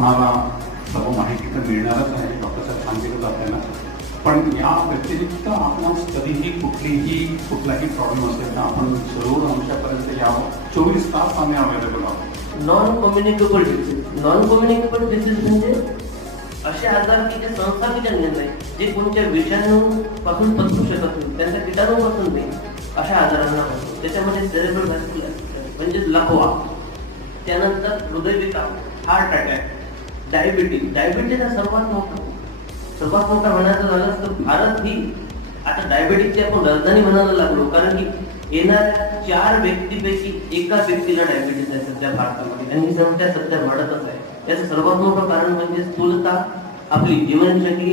शासनाला सर्व माहिती तर मिळणारच आहे, डॉक्टर साहेब सांगितलं आपल्याला. पण या व्यतिरिक्त आपणास कधीही कुठलाही प्रॉब्लेम असेल तर आपण जरूर आमच्यापर्यंत यावं. 24 तास आम्ही अवेलेबल आहोत. नॉन कम्युनिकेबल डिसीज म्हणजे असे आजार की जे संसर्गजन्य नाही, जे कोणत्या विषाणू पासून पसरू शकत नाही, त्यांच्या किटाणूपासून नाही, अशा आजारांना होतो. त्याच्यामध्ये सेरेब्रल व्हॅस्क्युलर म्हणजे लकवा, त्यानंतर हृदयविकार, हार्ट अटॅक, डायबिटीज हा सर्वात मोठा म्हणायचं झालं तर भारत ही आता डायबिटीजची आपण राजधानी म्हणायला लागलो, कारण की येणाऱ्या 4 व्यक्तीपैकी एका व्यक्तीला डायबिटीज आहे सध्या भारतामध्ये, आणि ही संख्या सध्या वाढतच आहे. याचं सर्वात मोठं कारण म्हणजे स्थूलता, आपली जीवनशैली